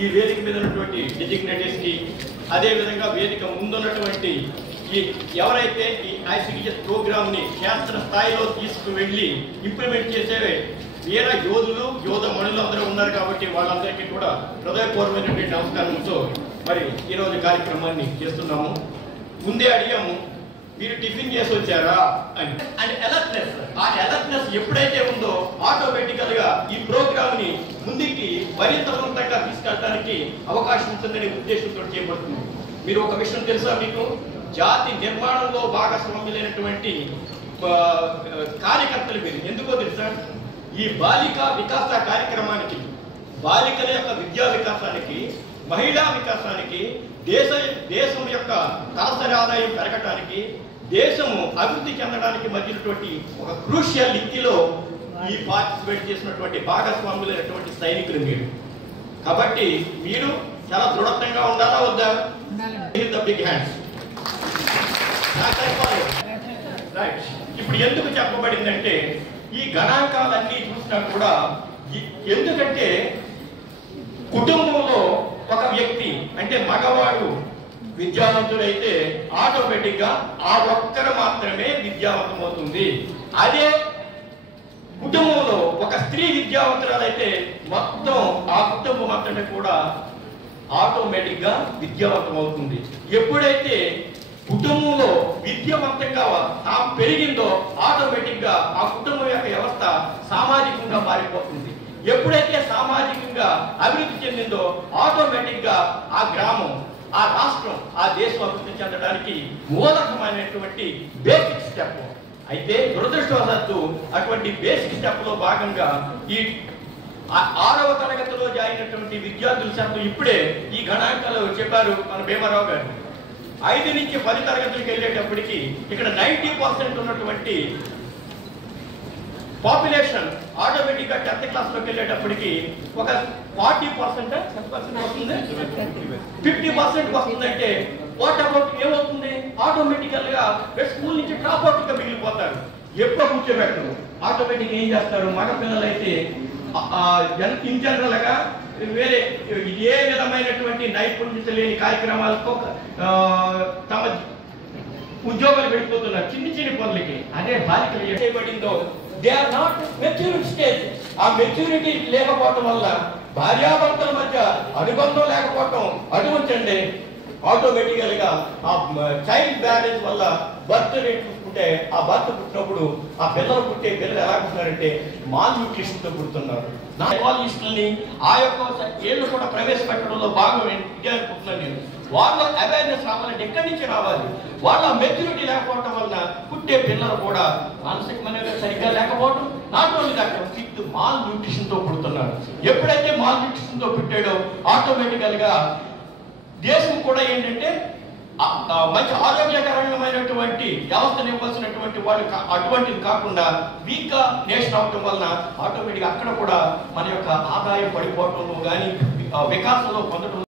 ఈ వేదిక మీద ఉన్నటువంటి డెసిగ్నేటర్స్కి, అదేవిధంగా వేదిక ముందున్నటువంటి ఈ ఎవరైతే ఈ ICDS ప్రోగ్రామ్ని క్షేత్ర స్థాయిలో తీసుకువెళ్ళి ఇంప్లిమెంట్ చేసే వీర యోధులు యోధమణులు అందరూ ఉన్నారు కాబట్టి వాళ్ళందరికీ కూడా హృదయపూర్వకమైనటువంటి నమస్కారంతో మరి ఈరోజు కార్యక్రమాన్ని చేస్తున్నాము. ముందే అడిగాము, మీరు టిఫిన్ చేసి వచ్చారా అని. అండ్ అలర్ట్నెస్, ఆ అలర్ట్నెస్ ఎప్పుడైతే ఉందో ఆటోమేటికల్ గా ఈ ప్రోగ్రామ్ ని ముందుకి మరింత సొంతంగా తీసుకెళ్ళడానికి అవకాశం ఉంటుందనే ఉద్దేశంతో చేపడుతుంది. మీరు ఒక విషయం తెలుసా మీకు? జాతి నిర్మాణంలో భాగస్వామ్యులైనటువంటి కార్యకర్తలు మీరు. ఎందుకో తెలుసా? ఈ బాలికా వికాస కార్యక్రమానికి, బాలికల యొక్క విద్యా వికాసానికి, మహిళా వికాసానికి, దేశం యొక్క తలసరి ఆదాయం పెరగటానికి, దేశము అభివృద్ధి చెందడానికి మధ్యనటువంటి ఒక క్రూషియల్ లింక్లో ఈ పార్టిసిపేట్ చేసినటువంటి భాగస్వాములైనటువంటి సైనికులు మీరు. కాబట్టి మీరు చాలా దృఢంగా ఉండాలా వద్దా? Big hands. రైట్. ఇప్పుడు ఎందుకు చెప్పబడిందంటే ఈ గణాంకాలన్నీ చూసినా కూడా, ఎందుకంటే కుటుంబంలో ఒక వ్యక్తి అంటే మగవాడు విద్యావంతుడైతే ఆటోమేటిక్ గా ఆ ఒక్కరు మాత్రమే విద్యావంతమవుతుంది. అదే కుటుంబంలో ఒక స్త్రీ విద్యావంతురాలైతే మొత్తం ఆ కుటుంబం మాత్రమే కూడా ఆటోమేటిక్ గా విద్యావంతం అవుతుంది. ఎప్పుడైతే కుటుంబంలో విద్యావంతంగా పెరిగిందో ఆటోమేటిక్ గా ఆ కుటుంబం యొక్క వ్యవస్థ సామాజికంగా మారిపోతుంది. ఎప్పుడైతే సామాజికంగా అభివృద్ధి చెందిందో ఆటోమేటిక్ గా ఆ గ్రామం, ఆ రాష్ట్రం, ఆ దేశం అభివృద్ధి చెందడానికి మూలకమైనటువంటి బేసిక్ స్టెప్. అయితే దురదృష్టవశాత్తు అటువంటి బేసిక్ స్టెప్ లో భాగంగా ఈ 6వ తరగతిలో జాయిన్ అయినటువంటి విద్యార్థుల శాతం ఇప్పుడే ఈ గణాంకాలు చెప్పారు మన భీమారావు గారు. 5 నుంచి 10 తరగతులకు వెళ్ళేటప్పటికి ఇక్కడ 90% ఉన్నటువంటి పాపులేషన్ ఆటోమేటిక్ గా 10th క్లాస్ లోకి వెళ్ళేటప్పటికి ఒక 40% వస్తుంది, 50% వస్తుందంటే వాట్ అబౌట్ ఏమవుతుంది? ఆటోమేటికల్ గా స్కూల్ నుంచి డ్రాప్ అవుట్ గా మిగిలిపోతారు. ఎప్పుడు కూర్చోబెట్టరు. ఆటోమేటిక్ ఏం చేస్తారు? మగ పిల్లలు అయితే ఇన్ జనరల్ గా వేరే ఏ విధమైనటువంటి నైపుణ్యత లేని కార్యక్రమాలతో తమ ఉద్యోగాలు వెళ్ళిపోతున్నారు చిన్న పనులకి. అదే బాలికలు ఏం చేయబడిందో they are not maturity stage. ఆ మెచ్యూరిటీ లేకపోవటం వల్ల భార్యాభర్తల మధ్య అనుబంధం లేకపోవటం అటువండి ఆటోమేటికల్ గా ఆ చైల్డ్ మ్యారేజ్ వల్ల బర్త్ రేట్ చూసుకుంటే ఆ బర్త్ పుట్టినప్పుడు ఆ పిల్లలు పిల్లలు ఎలా పుట్టినారంటే మాల్ న్యూట్రిషన్ తో పుడుతున్నారు. నాలుగుని ఆ యొక్క ఏళ్ళు కూడా ప్రవేశపెట్టడంలో భాగం అనుకుంటున్నాను నేను. వాళ్ళ అవేర్నెస్ రావాలంటే ఎక్కడి నుంచి రావాలి? వాళ్ళ మెచ్యూరిటీ లేకపోవటం వల్ల పుట్టే పిల్లలు కూడా మానసికమైన సరిగ్గా లేకపోవడం, not only that with mall nutrition తో పుడుతున్నారు. ఎప్పుడైతే మాల్ న్యూట్రిషన్ తో పుట్టాడో ఆటోమేటికల్ గా దేశం కూడా ఏంటంటే మంచి ఆరోగ్యకరమైనటువంటి వ్యవస్థను ఇవ్వాల్సినటువంటి వాళ్ళు అటువంటిది కాకుండా వీక్ గా నేషన్ అవటం వలన ఆటోమేటిక్ అక్కడ కూడా మన యొక్క ఆదాయం పడిపోవటంలో కానీ వికాసంలో పొందడం